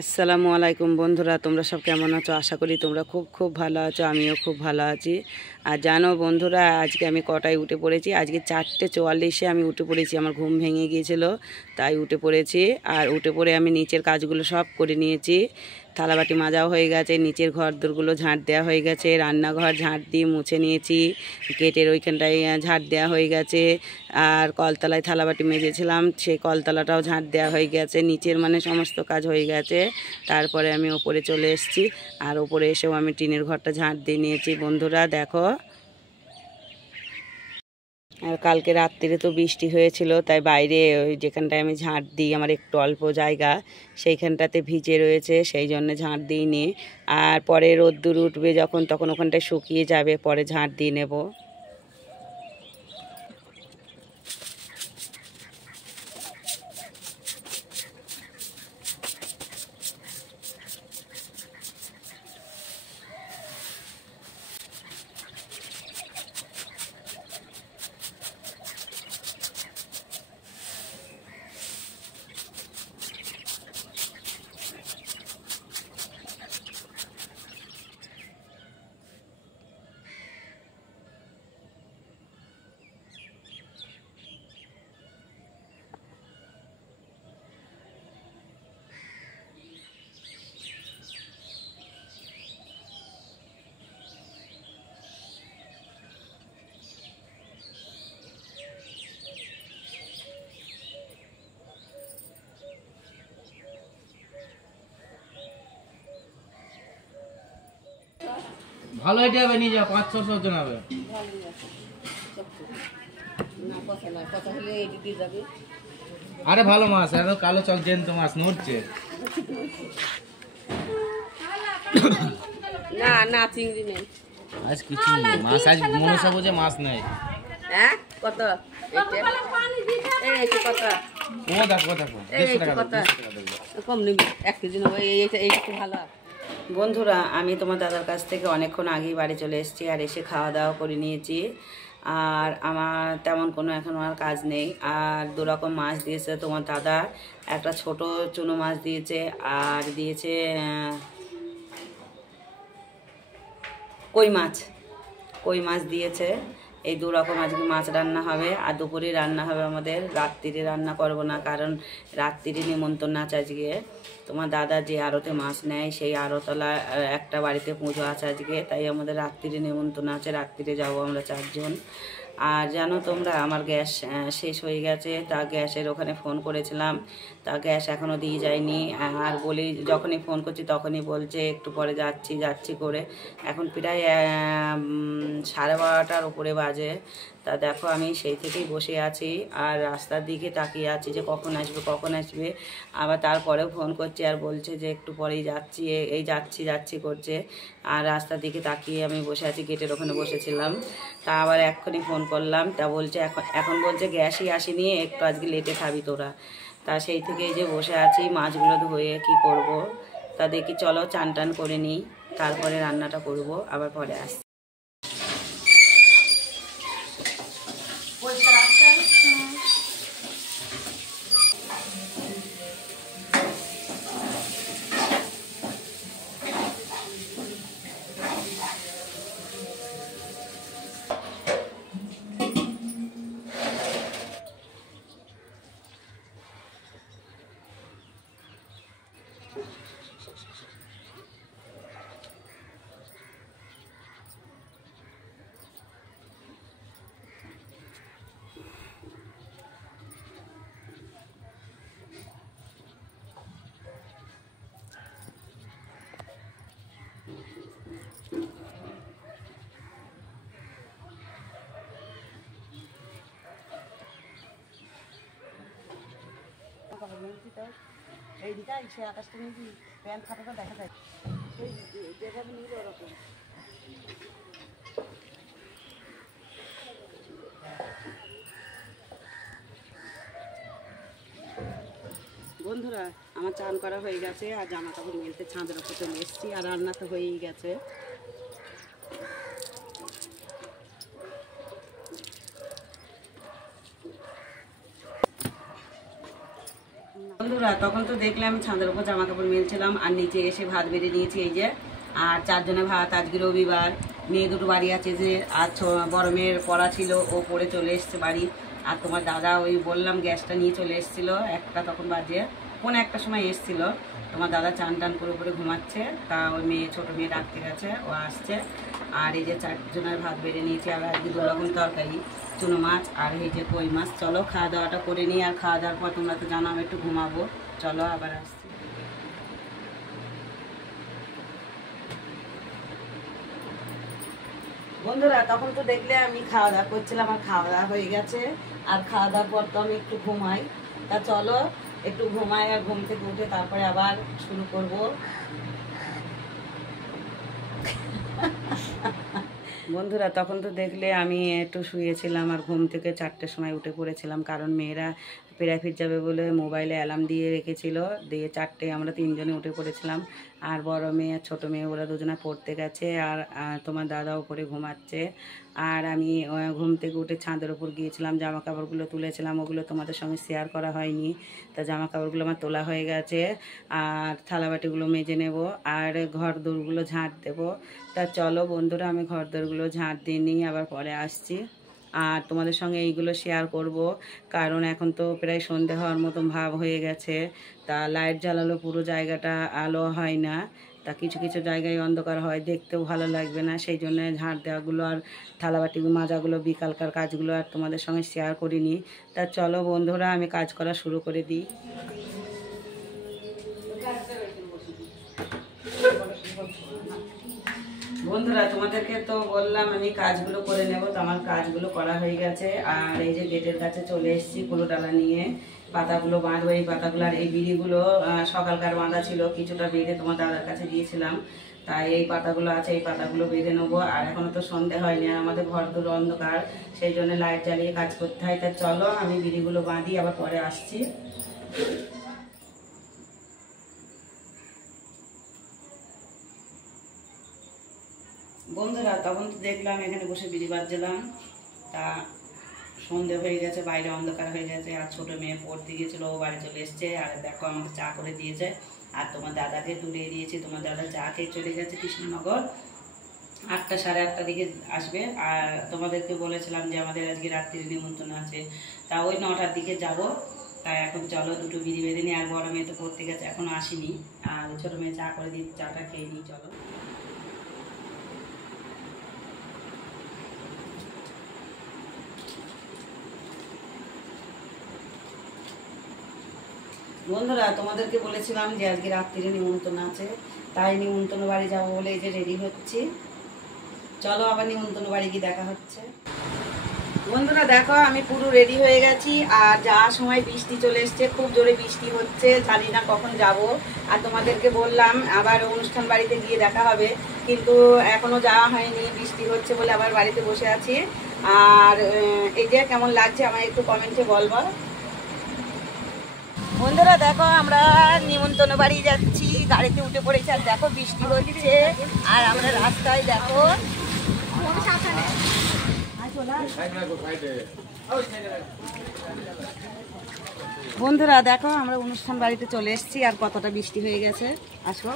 আসসালামু আলাইকুম বন্ধুরা, তোমরা সব কেমন আছো? আশা করি তোমরা খুব খুব ভালো আছো। আমিও খুব ভালো আছি। আর জানো বন্ধুরা, আজকে আমি কটায় উঠে পড়েছি? আজকে 4:44-এ আমি উঠে পড়েছি। আমার ঘুম ভেঙে গিয়েছিল, তাই উঠে পড়েছি। আর উঠে পড়ে আমি নিচের কাজগুলো সব করে নিয়েছি। থালাবাটি মাজাও হয়ে গেছে, নিচের ঘর দোরগুলো ঝাঁট দেওয়া হয়ে গেছে, রান্নাঘর ঝাঁট দিয়ে মুছে নিয়েছি, গেটের ওইখানটায় ঝাঁট দেওয়া হয়ে গেছে। আর কলতলায় থালাবাটি মেজেছিলাম, সেই কলতলাটাও ঝাঁট দেওয়া হয়ে গেছে। নিচের মানে সমস্ত কাজ হয়ে গেছে। তারপরে আমি ওপরে চলে এসেছি। আর ওপরে এসেও আমি টিনের ঘরটা ঝাঁট দিয়ে নিয়েছি। বন্ধুরা দেখো, আর কালকে রাত্রিরে তো বৃষ্টি হয়েছিল, তাই বাইরে ওই যেখানটায় আমি ঝাঁট দিই, আমার একটু অল্প জায়গা, সেইখানটাতে ভিজে রয়েছে, সেই জন্য ঝাঁট দিইনি। আর পরে রোদ্দুর উঠবে যখন, তখন ওখানটায় শুকিয়ে যাবে, পরে ঝাঁট দিয়ে নেব। ভালো এটা হবে, নিয়ে যাও, 500-600 জন হবে। আরে ভালো মাছ, এত কালো চক জ্যান্ত মাছ নড়ছে। না না, চিংড়ি নেই আজ কিছু নেই মাছ, আজ মনসা বোঝে মাছ নেই। হ্যাঁ, কত? কত? ও দেখো দেখো, 150 টাকা দাও, 200 টাকা দাও। কম নিবি, 1 কেজি নেবো। এইটা খুব ভালো। বন্ধুরা, আমি তোমার দাদার কাছ থেকে অনেকক্ষণ আগেই বাড়ি চলে এসেছি, আর এসে খাওয়া দাওয়া করে নিয়েছি। আর আমার তেমন কোনো এখন আর কাজ নেই। আর 2 রকম মাছ দিয়েছে তোমার দাদা। একটা ছোট চুনো মাছ দিয়েছে, আর দিয়েছে কই মাছ দিয়েছে। এই 2 রকম আজকে মাছ রান্না হবে। আর দুপুরে রান্না হবে আমাদের, রাত্রিরে রান্না করব না, কারণ রাত্রিরে নিমন্ত্রণ আছে আজকে। তোমার দাদা যে আড়তে মাছ নেয়, সেই আড়তলা একটা বাড়িতে পুজো আছে আজকে, তাই আমাদের রাত্রিরে নিমন্ত্রণ আছে। রাত্রিরে যাব আমরা 4 জন। আর জানো তোমরা, আমার গ্যাস শেষ হয়ে গেছে। তা গ্যাসের ওখানে ফোন করেছিলাম, তা গ্যাস এখনও দিয়ে যায়নি। আর বলি, যখনই ফোন করছি তখনই বলছে একটু পরে যাচ্ছি করে। এখন প্রায় 12:30টার উপরে বাজে। তা দেখো, আমি সেই থেকেই বসে আছি, আর রাস্তার দিকে তাকিয়ে আছি যে কখন আসবে। আবার তারপরেও ফোন করছে আর বলছে যে একটু পরেই যাচ্ছি, এই যাচ্ছি করছে। আর রাস্তার দিকে তাকিয়ে আমি বসে আছি, গেটের ওখানে বসেছিলাম। তা আবার এক্ষুনি ফোন করলাম, তা বলছে এখন বলছে গ্যাসই আসেনি, একটু আজকে লেটে খাবি তোরা। তা সেই থেকে এই যে বসে আছি, মাছগুলো ধুয়ে কি করব। তা দেখি চলো চান টান করে নিই, তারপরে রান্নাটা করব, আবার পরে আসছি। এইদিকে সে আকাশটা নিয়ে প্যান্ট খাতাটা দেখা যায়, সেই যেভাবে নিল ওরকম। বন্ধুরা, আমার চান করা হয়ে গেছে, আর জামা কাপড় মেলতে ছাদের উপর চলে এসেছি, আর রান্না তো হয়েই গেছে। বন্ধুরা, বন্ধুরা তখন তো দেখলাম আমি ছাদের উপর জামা কাপড় মেলছিলাম আর নিচে এসে ভাত বেড়ে নিয়েছি এই যে। আর 4 জনের ভাত, আজকে রবিবার, মেয়ে দুটো বাড়ি আছে যে, আর বড় মেয়ের পড়া ছিল, ও পড়ে চলে এসছে বাড়ি। আর তোমার দাদা ওই বললাম গ্যাসটা নিয়ে চলে এসেছিল, একটা তখন বাজে 1:45 সময় এসেছিল। তোমার দাদা চান টান করে ঘুমাচ্ছে, তা ওই মেয়ে ছোটো মেয়ে ডাকতে গেছে, ও আসছে। আর এই যে 4 জনের ভাত বেড়ে নিয়েছি, আর আজকে 2 রকম তরকারি, চুনো মাছ আর এই যে কই মাছ। চলো খাওয়া দাওয়াটা করে নিই, আর খাওয়া দাওয়ার পর তোমরা তো জানো আমি একটু ঘুমাবো। চলো আবার আসছি। বন্ধুরা তখন তো দেখলে আমি খাওয়া দাওয়া করছিলাম, আর খাওয়া দাওয়া হয়ে গেছে। আর খাওয়া দাওয়ার পর তো আমি একটু ঘুমাই, তা চলো একটু ঘুমাই, আর ঘুম থেকে উঠে তারপরে আবার শুরু করব। বন্ধুরা তখন তো দেখলে আমি একটু শুয়েছিলাম, আর ঘুম থেকে 4টের সময় উঠে পড়েছিলাম, কারণ মেয়েরা প্রাইভেট যাবে বলে মোবাইলে অ্যালার্ম দিয়ে রেখেছিল। দিয়ে 4টে আমরা 3 জনে উঠে পড়েছিলাম। আর বড় মেয়ে আর ছোটো মেয়ে ওরা দুজনে পড়তে গেছে, আর তোমার দাদা উপরে ঘুমাচ্ছে। আর আমি ঘুম থেকে উঠে ছাদের উপর গিয়েছিলাম, জামা কাপড়গুলো তুলেছিলাম, ওগুলো তোমাদের সঙ্গে শেয়ার করা হয়নি। তা জামা কাপড়গুলো আমার তোলা হয়ে গেছে, আর থালাবাটিগুলো মেজে নেব, আর ঘর দোরগুলো ঝাঁট দেবো। তা চলো বন্ধুরা আমি ঘর দোরগুলো ঝাঁট দিয়ে নিই, আবার পরে আসছি। আর তোমাদের সঙ্গে এইগুলো শেয়ার করব, কারণ এখন তো প্রায় সন্ধে হওয়ার মতন ভাব হয়ে গেছে। তা লাইট জ্বালালো পুরো জায়গাটা আলো হয় না, তা কিছু কিছু জায়গায় অন্ধকার হয়, দেখতেও ভালো লাগবে না। সেই জন্য ঝাঁট দেওয়াগুলো আর থালাবাটি মাজাগুলো বিকালকার কাজগুলো আর তোমাদের সঙ্গে শেয়ার করিনি। তা চলো বন্ধুরা আমি কাজ করা শুরু করে দিই। বন্ধুরা তোমাদেরকে তো বললাম আমি কাজগুলো করে নেব, তো আমার কাজগুলো করা হয়ে গেছে। আর এই যে গেটের কাছে চলে এসেছি কুলো ডালা নিয়ে, পাতাগুলো বাঁধবো। এই পাতাগুলো আর এই বিড়িগুলো সকালকার বাঁধা ছিল, কিছুটা বেঁধে তোমার দাদার কাছে দিয়েছিলাম। তাই এই পাতাগুলো আছে, এই পাতাগুলো বেঁধে নেবো। আর এখনো তো সন্ধে হয়নি, আমাদের ঘর দূর অন্ধকার, সেই জন্য লাইট জ্বালিয়ে কাজ করতে হয়। তা চলো আমি বিড়িগুলো বাঁধি, আবার পরে আসছি। বন্ধুরা তখন তো দেখলাম এখানে বসে বিড়ি বাজছিলাম, তা সন্ধে হয়ে গেছে, বাইরে অন্ধকার হয়ে গেছে। আর ছোটো মেয়ে পড়তে গিয়েছিলো, ও বাড়ি চলে এসছে। আর দেখো আমাকে চা করে দিয়েছে, আর তোমার দাদাকে তুলে দিয়েছি। তোমার দাদা চা খেয়ে চলে গেছে কৃষ্ণনগর, 8টা সাড়ে 8টার দিকে আসবে। আর তোমাদেরকে বলেছিলাম যে আমাদের আজকে রাত্রির নিমন্ত্রণ আছে, তা ওই 9টার দিকে যাব। তাই এখন চলো দুটো বিড়ি বেঁধে নিই। আর বড় মেয়ে তো পড়তে গেছে, এখনও আসেনি। আর ছোটো মেয়ে চা করে দিয়ে চাটা খেয়ে নিই, চলো। বন্ধুরা তোমাদেরকে বলেছিলাম যে আজকে রাত্রিরে নিমন্ত্রণ আছে, তাই নিমন্ত্রণ বাড়ি যাবো বলে এই যে রেডি হচ্ছি। চলো আবার নিমন্ত্রণ বাড়ি গিয়ে দেখা হচ্ছে। বন্ধুরা দেখো আমি পুরো রেডি হয়ে গেছি, আর যাওয়ার সময় বৃষ্টি চলে এসছে, খুব জোরে বৃষ্টি হচ্ছে, জানি না কখন যাব। আর তোমাদেরকে বললাম আবার অনুষ্ঠান বাড়িতে গিয়ে দেখা হবে, কিন্তু এখনো যাওয়া হয়নি, বৃষ্টি হচ্ছে বলে আবার বাড়িতে বসে আছি। আর এই যে কেমন লাগছে আমায় একটু কমেন্টে বলবো। বন্ধুরা দেখো আমরা নিমন্ত্রণ বাড়ি যাচ্ছি, গাড়িতে উঠে পড়েছি, আর দেখো বৃষ্টি হচ্ছে, আর আমরা রাস্তায় দেখো। বন্ধুরা দেখো আমরা অনুষ্ঠান বাড়িতে চলে এসেছি, আর কতটা বৃষ্টি হয়ে গেছে। আসো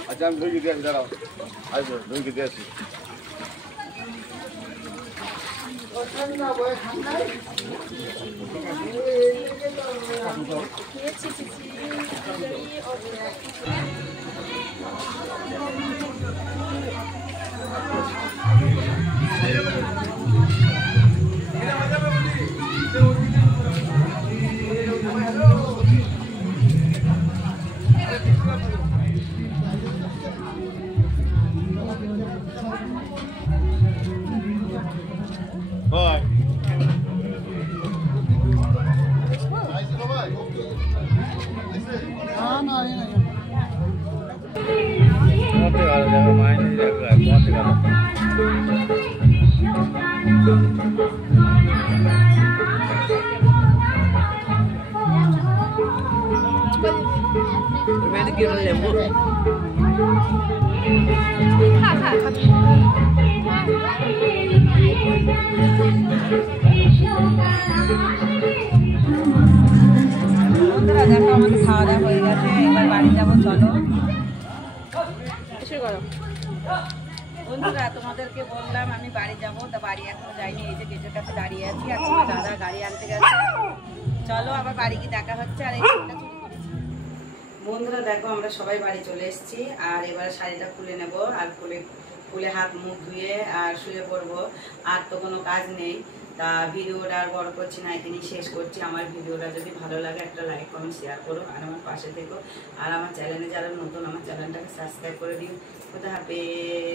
বন্ধুরা দেখো আমাদের খাওয়া দাওয়া হয়ে গেছে, এবার বাড়ি যাবো, চলো। বন্ধুরা তোমাদেরকে বললাম আমি বাড়ি যাবো, তা বাড়ি এখনো যাইনি, এই যে গেটের কাছে দাঁড়িয়ে আছি, আর তোমার দাদা গাড়ি আনতে গেছে। চলো আবার বাড়ি গিয়ে দেখা হচ্ছে। আর এই শাড়িটা চুরি করেছি। বন্ধুরা দেখো আমরা সবাই বাড়ি চলে এসেছি, আর এবার শাড়িটা খুলে নেব, আর খুলে হাত মুখ ধুয়ে আর শুয়ে পড়বো। আর তো কোনো কাজ নেই, তা ভিডিওটা আর বড় করছি না, এখানেই শেষ করছি। আমার ভিডিওটা যদি ভালো লাগে একটা লাইক কমেন্ট শেয়ার করো, আর আমার পাশে থেকো। আর আমার চ্যানেলে যারা নতুন, আমার চ্যানেলটাকে সাবস্ক্রাইব করে দিন। খুদা হাফেজ।